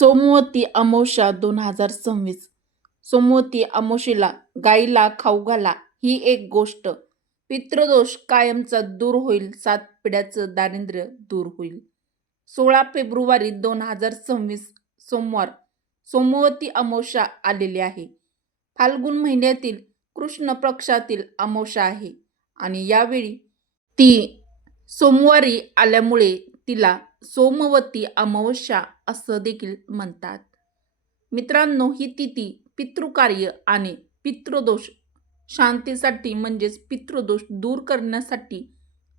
सोमवती अमावस्या 2026. सोमवती अमावस्येला गाईला खाऊ घाला ही एक गोष्ट. पितृदोष कायमचा दूर होईल, 7 पिढ्याचं दारिद्र्य दूर होईल. 16 फेब्रुवारी 2026 सोमवार सोमवती अमावस्या आलेली आहे. फाल्गुन महिन्यातील कृष्ण पक्षातील अमावस्या आहे आणि यावेळी ती सोमवारी आल्यामुळे तिला सोमवती अमावस्या असं देखील म्हणतात. मित्रांनो, ही तिथी पितृकार्य आणि पितृदोष शांतीसाठी म्हणजेच पितृदोष दूर करण्यासाठी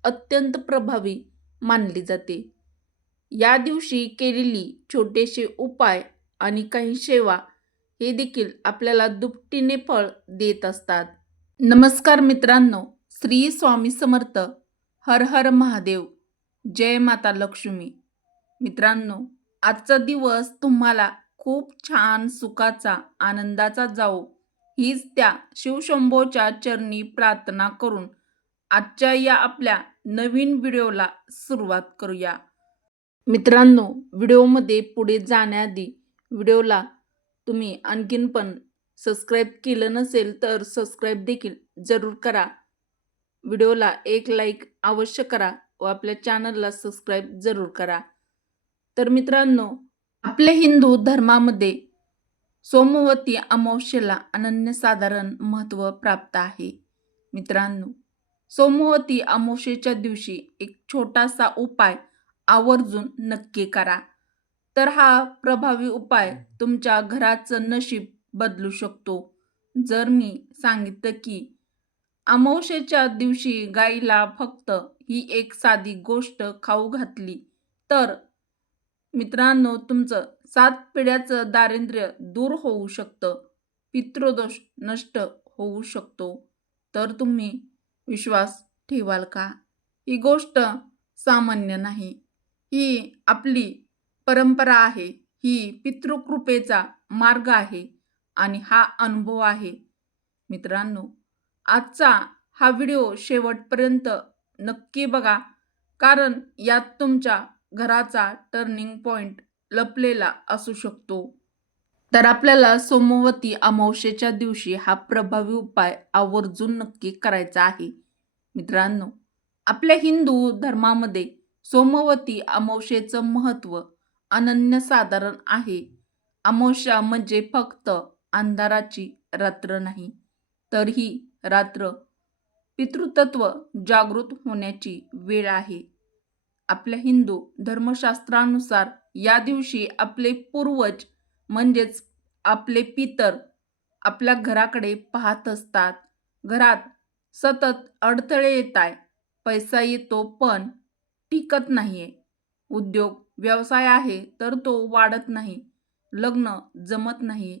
अत्यंत प्रभावी मानली जाते. या दिवशी केलेली छोटेसे उपाय आणि काही सेवा हे देखील आपल्याला दुपटीने फळ देत असतात. नमस्कार मित्रांनो, श्री स्वामी समर्थ. हर हर महादेव. जय माता लक्ष्मी. मित्रांनो, आजचा दिवस तुम्हाला खूप छान सुखाचा आनंदाचा जावो हीच त्या शिवशंभोच्या चरणी प्रार्थना करून आजच्या या आपल्या नवीन व्हिडिओला सुरुवात करूया. मित्रांनो, व्हिडिओमध्ये पुढे जाण्याआधी व्हिडिओला तुम्ही आणखीन पण सबस्क्राईब केलं नसेल तर सबस्क्राईब देखील जरूर करा. व्हिडिओला एक लाईक अवश्य करा व आपल्या चॅनलला सबस्क्राईब जरूर करा. तर मित्रांनो, आपल्या हिंदू धर्मामध्ये सोमवती अमावस्येला अनन्यसाधारण महत्त्व प्राप्त आहे. मित्रांनो, सोमवती अमावस्येच्या दिवशी एक छोटासा उपाय आवर्जून नक्की करा. तर हा प्रभावी उपाय तुमच्या घराचं नशीब बदलू शकतो. जर मी सांगितलं की अमावस्येच्या दिवशी गाईला फक्त ही एक साधी गोष्ट खाऊ घातली तर मित्रांनो, तुमचं 7 पिढ्याचं दारिद्र्य दूर होऊ शकतं, पितृदोष नष्ट होऊ शकतो. तर तुम्ही विश्वास ठेवाल का? ही गोष्ट सामान्य नाही. ही आपली परंपरा आहे, ही पितृकृपेचा मार्ग आहे आणि हा अनुभव आहे. मित्रांनो, आजचा हा व्हिडिओ शेवटपर्यंत नक्की बघा, कारण यात तुमच्या घराचा टर्निंग पॉइंट लपलेला असू शकतो. तर आपल्याला सोमवती अमावस्येच्या दिवशी हा प्रभावी उपाय आवर्जून नक्की करायचा आहे. मित्रांनो, आपल्या हिंदू धर्मामध्ये सोमवती अमावस्येचं महत्त्व अनन्यसाधारण आहे. अमावस्या म्हणजे फक्त अंधाराची रात्र नाही, तर ही रात्र पितृतत्व जागृत होण्याची वेळ आहे. आपल्या हिंदू धर्मशास्त्रानुसार या दिवशी आपले पूर्वज म्हणजेच आपले पितर आपल्या घराकडे पाहत असतात. घरात सतत अडथळे येत आहे, पैसा येतो पण टिकत नाहीये, उद्योग व्यवसाय आहे तर तो वाढत नाही, लग्न जमत नाही,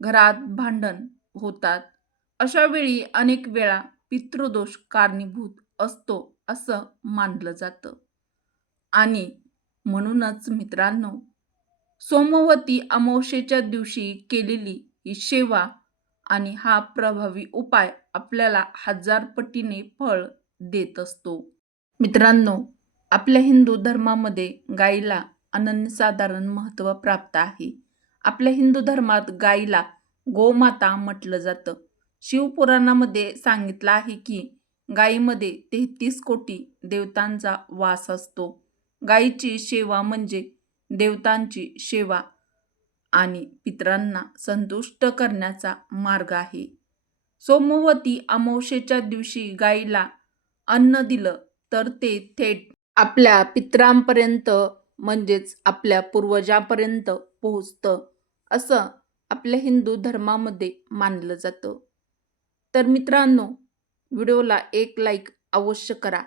घरात भांडण होतात. अशा वेळी अनेक वेळा पितृदोष कारणीभूत असतो असं मानलं जातं. आणि म्हणूनच मित्रांनो, सोमवती अमावस्येच्या दिवशी केलेली ही सेवा आणि हा प्रभावी उपाय आपल्याला 1000 पटीने फळ देत असतो. मित्रांनो, आपल्या हिंदू धर्मामध्ये गाईला अनन्यसाधारण महत्त्व प्राप्त आहे. आपल्या हिंदू धर्मात गाईला गोमाता म्हटलं जातं. शिवपुराणामध्ये सांगितलं आहे की गायीमध्ये 33 कोटी देवतांचा वास असतो. गायीची सेवा म्हणजे देवतांची सेवा आणि पितरांना संतुष्ट करण्याचा मार्ग आहे. सोमवती अमावस्येच्या दिवशी गायीला अन्न दिलं तर ते थेट आपल्या पितरांपर्यंत म्हणजेच आपल्या पूर्वजांपर्यंत पोहोचतं असं आपल्या हिंदू धर्मामध्ये मानलं जातं. तर मित्रांनो, व्हिडिओला एक लाईक अवश्य करा.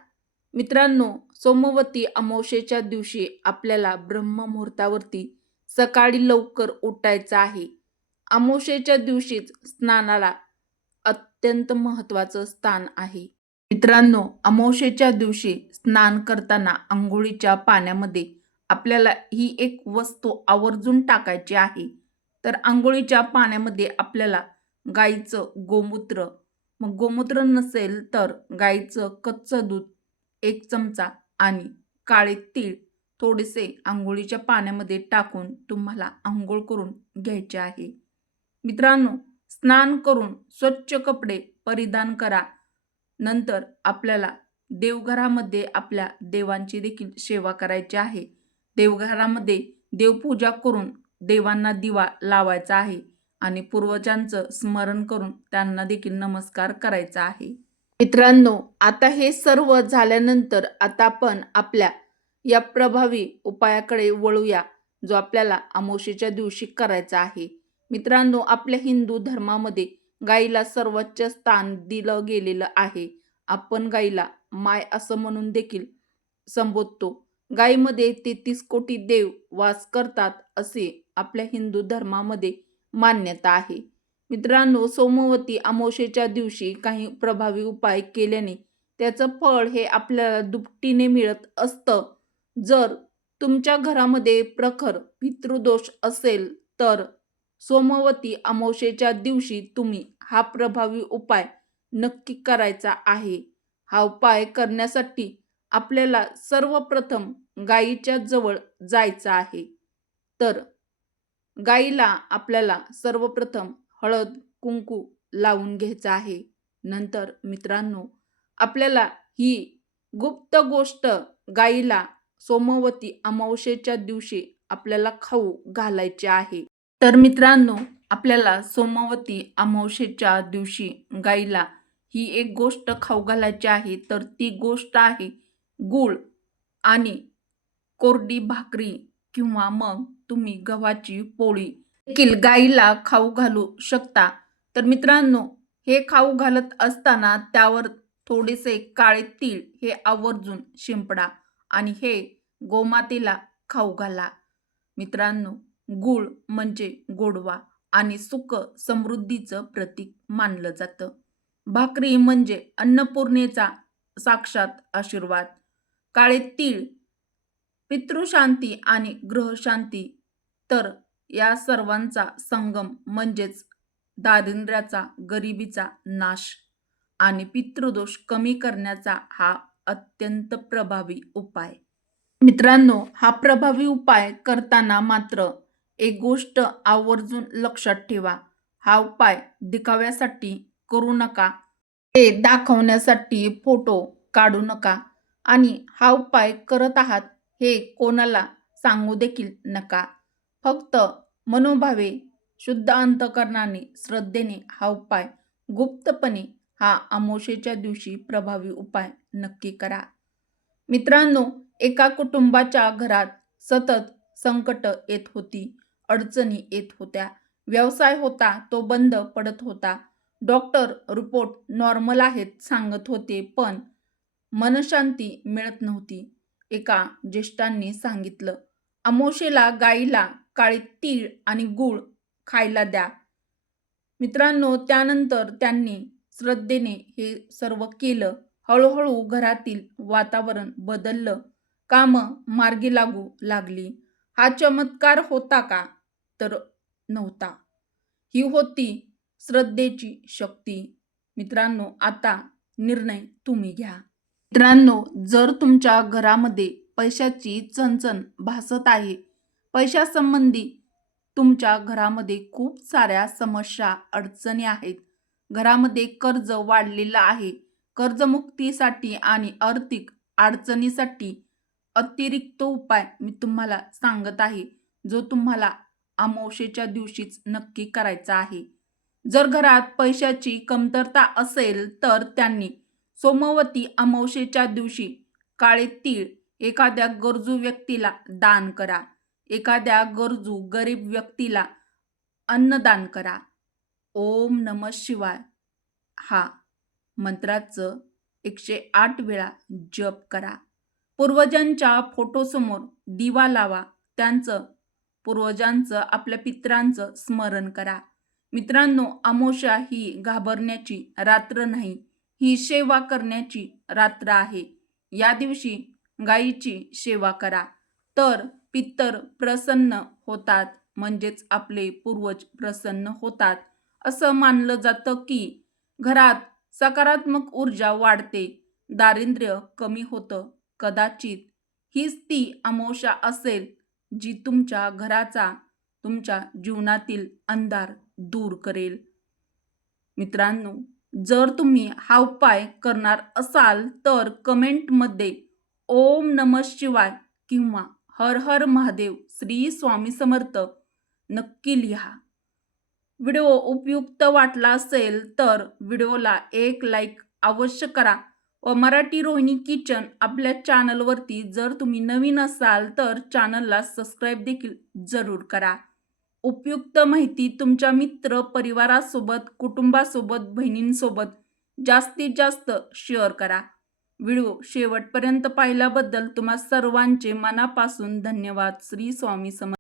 मित्रांनो, सोमवती अमावस्येच्या दिवशी आपल्याला ब्रह्ममुहूर्तावरती सकाळी लवकर उठायचं आहे. अमावस्येच्या दिवशीच स्नानाला अत्यंत महत्त्वाचं स्थान आहे. मित्रांनो, अमावस्येच्या दिवशी स्नान करताना अंघोळीच्या पाण्यामध्ये आपल्याला ही एक वस्तू आवर्जून टाकायची आहे. तर अंघोळीच्या पाण्यामध्ये आपल्याला गाईचं गोमूत्र, मग गोमूत्र नसेल तर गाईचं कच्चं दूध 1 चमचा आणि काळे तीळ थोडेसे अंघोळीच्या पाण्यामध्ये टाकून तुम्हाला अंघोळ करून घ्यायचे आहे. मित्रांनो, स्नान करून स्वच्छ कपडे परिधान करा. नंतर आपल्याला देवघरामध्ये आपल्या देवांची देखील सेवा करायची आहे. देवघरामध्ये देवपूजा करून देवांना दिवा लावायचा आहे आणि पूर्वजांचं स्मरण करून त्यांना देखील नमस्कार करायचा आहे. मित्रांनो, आता हे सर्व झाल्यानंतर आता आपण आपल्या या प्रभावी उपायाकडे वळूया, जो आपल्याला अमावस्येच्या दिवशी करायचा आहे. मित्रांनो, आपल्या हिंदू धर्मामध्ये गाईला सर्वोच्च स्थान दिलं गेलेलं आहे. आपण गाईला माय असं म्हणून देखील संबोधतो. गायीमध्ये 33 कोटी देव वास करतात असे आपल्या हिंदू धर्मामध्ये मान्यता आहे. मित्रांनो, सोमवती अमावस्येच्या दिवशी काही प्रभावी उपाय केल्याने त्याचं फळ हे आपल्याला दुपटीने मिळत असतं. जर तुमच्या घरामध्ये प्रखर पितृदोष असेल तर सोमवती अमावस्येच्या दिवशी तुम्ही हा प्रभावी उपाय नक्की करायचा आहे. हा उपाय करण्यासाठी आपल्याला सर्वप्रथम गायीच्या जवळ जायचं आहे. तर गायीला आपल्याला सर्वप्रथम हळद कुंकू लावून घ्यायचं आहे. नंतर मित्रांनो, आपल्याला ही गुप्त गोष्ट गायीला सोमवती अमावस्येच्या दिवशी आपल्याला खाऊ घालायची आहे. तर मित्रांनो, आपल्याला सोमवती अमावस्येच्या दिवशी गायीला ही एक गोष्ट खाऊ घालायची आहे. तर ती गोष्ट आहे गूळ आणि कोरडी भाकरी किंवा मग तुम्ही गव्हाची पोळी देखील गायीला खाऊ घालू शकता. तर मित्रांनो, हे खाऊ घालत असताना त्यावर थोडेसे काळे तीळ हे आवर्जून शिंपडा आणि हे गोमातेला खाऊ घाला. मित्रांनो, गूळ म्हणजे गोडवा आणि सुख समृद्धीचं प्रतीक मानलं जातं. भाकरी म्हणजे अन्नपूर्णेचा साक्षात आशीर्वाद. काळे तीळ पितृशांती आणि ग्रहशांती. तर या सर्वांचा संगम म्हणजेच दारिद्र्याचा, गरिबीचा नाश आणि पितृदोष कमी करण्याचा हा अत्यंत प्रभावी उपाय. मित्रांनो, हा प्रभावी उपाय करताना मात्र एक गोष्ट आवर्जून लक्षात ठेवा. हा उपाय दिखाव्यासाठी करू नका. हे दाखवण्यासाठी फोटो काढू नका आणि हा उपाय करत आहात हे कोणाला सांगू देखील नका. फक्त मनोभावे शुद्ध अंतःकरणाने श्रद्धेने हा उपाय गुप्तपणे हा अमावस्येच्या दिवशी प्रभावी उपाय नक्की करा. मित्रांनो, एका कुटुंबाच्या घरात सतत संकट येत होती, अडचणी येत होत्या. व्यवसाय होता तो बंद पडत होता. डॉक्टर रिपोर्ट नॉर्मल आहेत सांगत होते, पण मनशांती मिळत नव्हती. एका ज्येष्ठांनी सांगितलं, अमावस्येला गायीला काळे तीळ आणि गूळ खायला द्या. मित्रांनो, त्यानंतर त्यांनी श्रद्धेने हे सर्व केलं. हळूहळू घरातील वातावरण बदललं. कामं मार्गी लागू लागली. हा चमत्कार होता का? तर नव्हता. ही होती श्रद्धेची शक्ती. मित्रांनो, आता निर्णय तुम्ही घ्या. मित्रांनो, जर तुमच्या घरामध्ये पैशाची चणचण भासत आहे, पैशासंबंधी तुमच्या घरामध्ये खूप साऱ्या समस्या, अडचणी आहेत, घरामध्ये कर्ज वाढलेलं आहे, कर्जमुक्तीसाठी आणि आर्थिक अडचणीसाठी अतिरिक्त उपाय मी तुम्हाला सांगत आहे, जो तुम्हाला अमावस्येच्या दिवशीच नक्की करायचा आहे. जर घरात पैशाची कमतरता असेल तर त्यांनी सोमवती अमावस्येच्या दिवशी काळे तीळ एखाद्या गरजू व्यक्तीला दान करा. एखाद्या गरजू गरीब व्यक्तीला अन्नदान करा. ओम नमः शिवाय हा मंत्राचं 108 वेळा जप करा. पूर्वजांच्या फोटोसमोर दिवा लावा. पूर्वजांचं आपल्या पितरांचं स्मरण करा. मित्रांनो, अमावस्या ही घाबरण्याची रात्र नाही, ही सेवा करण्याची रात्र आहे. या दिवशी गायीची सेवा करा तर पितर प्रसन्न होतात, म्हणजेच आपले पूर्वज प्रसन्न होतात. असं मानलं जातं की घरात सकारात्मक ऊर्जा वाढते, दारिद्र्य कमी होतं. कदाचित हीच ती अमावस्या असेल जी तुमच्या घराचा, तुमच्या जीवनातील अंधार दूर करेल. मित्रांनो, जर तुम्ही हा उपाय करणार असाल तर कमेंटमध्ये ओम नमः शिवाय किंवा हर हर महादेव श्री स्वामी समर्थ नक्की लिहा. व्हिडिओ उपयुक्त वाटला असेल तर व्हिडिओला एक लाईक अवश्य करा व मराठी रोहिणी किचन आपल्या चॅनलवरती जर तुम्ही नवीन असाल तर चॅनलला सबस्क्राईब देखील जरूर करा. उपयुक्त माहिती तुमच्या मित्र परिवारासोबत, कुटुंबासोबत, बहिणींसोबत जास्तीत जास्त शेअर करा. व्हिडिओ शेवटपर्यंत पाहिल्याबद्दल तुम्हा सर्वांचे मनापासून धन्यवाद. श्री स्वामी समर्थ.